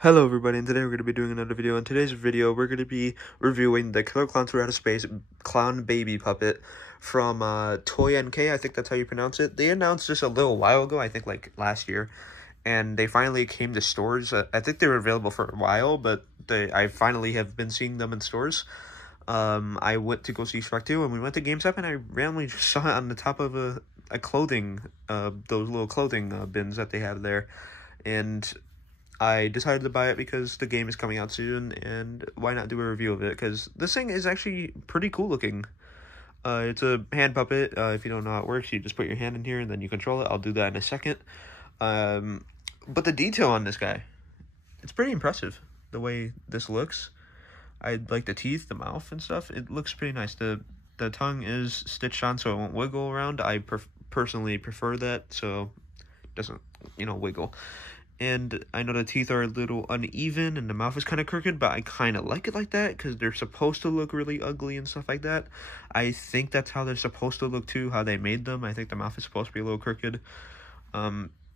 Hello everybody, and today we're going to be doing another video. In today's video, we're going to be reviewing the Klowns Out of Space Clown Baby Puppet from Toynk, I think that's how you pronounce it. They announced this a little while ago, I think like last year, and they finally came to stores. I think they were available for a while, but I finally have been seeing them in stores. I went to go see Shrek 2, and we went to GameStop, and I randomly just saw it on the top of a clothing, those little clothing bins that they have there, and I decided to buy it because the game is coming out soon, and why not do a review of it, because this thing is actually pretty cool looking. It's a hand puppet. If you don't know how it works, you just put your hand in here, and then you control it. I'll do that in a second. But the detail on this guy, it's pretty impressive, the way this looks. I like the teeth, the mouth, and stuff. It looks pretty nice. The tongue is stitched on so it won't wiggle around. I personally prefer that, so it doesn't, wiggle. And I know the teeth are a little uneven and the mouth is kind of crooked, but I kind of like it like that because they're supposed to look really ugly and stuff like that. I think that's how they're supposed to look too, how they made them. I think the mouth is supposed to be a little crooked,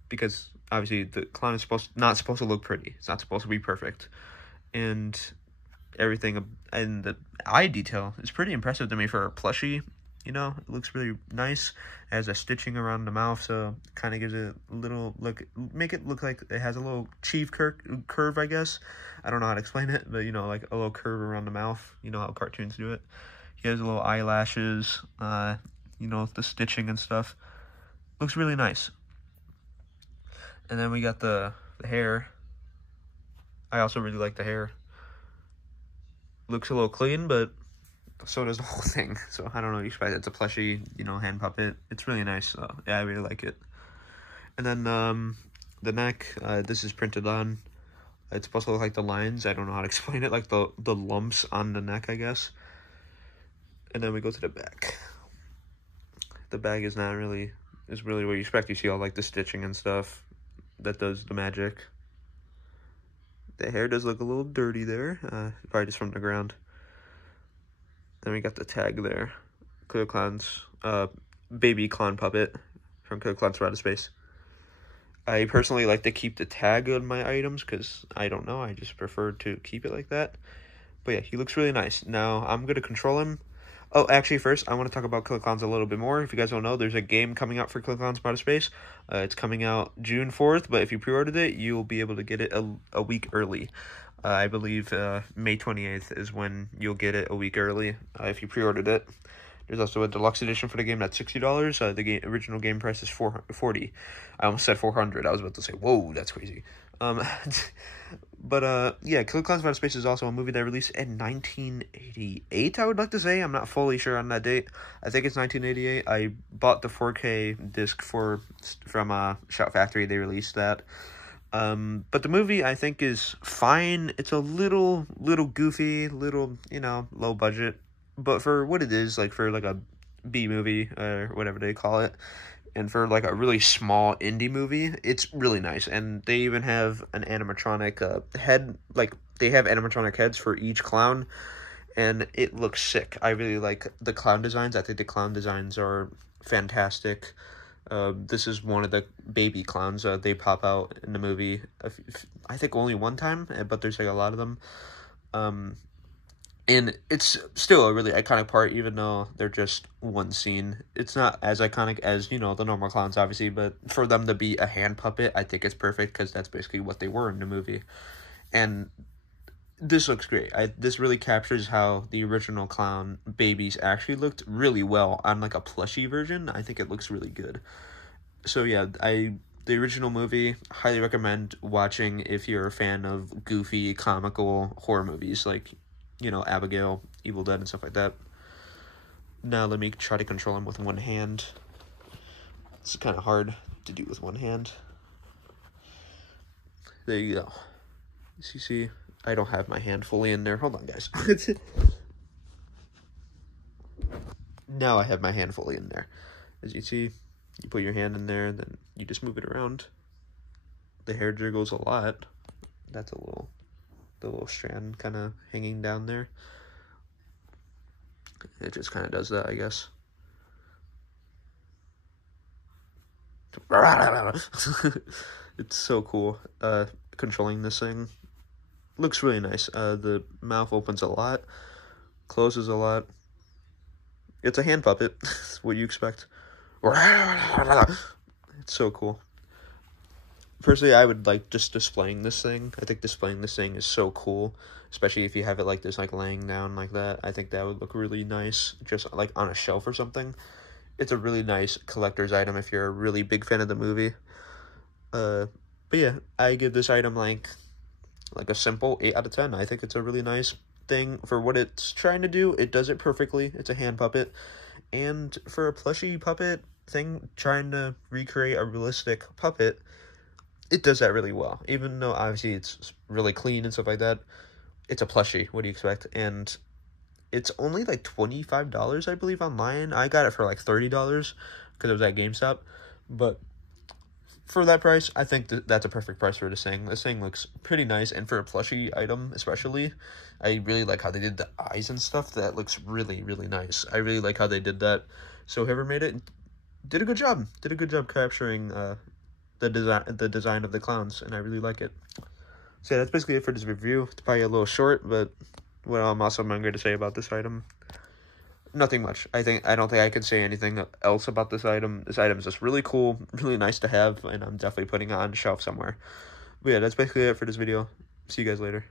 because obviously the clown is not supposed to look pretty. It's not supposed to be perfect. And everything, and the eye detail is pretty impressive to me for a plushie. It looks really nice. It has a stitching around the mouth, so it kind of gives it a little look, make it look like it has a little cheese curve, I guess. I don't know how to explain it, but, like a little curve around the mouth. You know how cartoons do it. He has little eyelashes, the stitching and stuff. Looks really nice. And then we got the hair. I also really like the hair. Looks a little clean, but so does the whole thing. So I don't know, you expect it's a plushie, hand puppet. It's really nice. So yeah, I really like it. And then the neck, this is printed on. It's supposed to look like the lines. I don't know how to explain it, like the lumps on the neck, I guess. And then we go to the back. The back is really what you expect. You see all like the stitching and stuff that does the magic. The hair does look a little dirty there, probably just from the ground. Then we got the tag there. Klowns, baby clown puppet from Klowns Out of Space. I personally like to keep the tag on my items because, I don't know, I just prefer to keep it like that. But yeah, he looks really nice. Now, I'm going to control him. Oh, actually, first, I want to talk about Klowns a little bit more. If you guys don't know, there's a game coming out for Klowns Out of Space. It's coming out June 4th, but if you pre-ordered it, you'll be able to get it a week early. I believe May 28th is when you'll get it a week early if you pre-ordered it. There's also a deluxe edition for the game that's $60. The original game price is $40. I almost said $400. I was about to say, whoa, that's crazy. But yeah, Klowns Out of Space is also a movie that released in 1988, I would like to say. I'm not fully sure on that date. I think it's 1988. I bought the 4K disc from Shout Factory. They released that. But the movie, I think, is fine. It's a little goofy, low budget. But for what it is, like, for, like, a B movie, or whatever they call it, and for, like, a really small indie movie, it's really nice. And they even have an animatronic head, like, they have animatronic heads for each clown, and it looks sick. I really like the clown designs. I think the clown designs are fantastic. This is one of the baby clowns. They pop out in the movie, I think only one time, but there's like a lot of them. And it's still a really iconic part, even though they're just one scene. It's not as iconic as, the normal clowns, obviously, but for them to be a hand puppet, I think it's perfect, because that's basically what they were in the movie. And this looks great. This really captures how the original clown babies actually looked really well on like a plushie version. I think it looks really good. So yeah, the original movie, highly recommend watching if you're a fan of goofy, comical horror movies like, Abigail, Evil Dead, and stuff like that. Now let me try to control him with one hand. It's kind of hard to do with one hand. There you go. You see? I don't have my hand fully in there. Hold on, guys. Now I have my hand fully in there. As you see, you put your hand in there, then you just move it around. The hair jiggles a lot. That's the little strand kind of hanging down there. It just kind of does that, I guess. It's so cool, controlling this thing. looks really nice. The mouth opens a lot, closes a lot. It's a hand puppet. What you expect. It's so cool. Personally, I would like just displaying this thing. I think displaying this thing is so cool, especially if you have it like this, like laying down like that. I think that would look really nice, just like on a shelf or something. It's a really nice collector's item if you're a really big fan of the movie. But yeah, I give this item like a simple 8 out of 10. I think it's a really nice thing for what it's trying to do. It does it perfectly. It's a hand puppet, and for a plushie puppet thing trying to recreate a realistic puppet, it does that really well. Even though obviously it's really clean and stuff like that, it's a plushie. What do you expect? And it's only like $25, I believe, online. I got it for like $30 because it was at GameStop. But for that price, I think that's a perfect price for this thing. This thing looks pretty nice, and for a plushie item especially, I really like how they did the eyes and stuff. That looks really, really nice. I really like how they did that. So whoever made it did a good job. Did a good job capturing the design of the clowns, and I really like it. So yeah, that's basically it for this review. It's probably a little short, but what am I going to say about this item? Nothing much. I don't think I could say anything else about this item. This item is just really cool, really nice to have, and I'm definitely putting it on the shelf somewhere. But yeah, that's basically it for this video. See you guys later.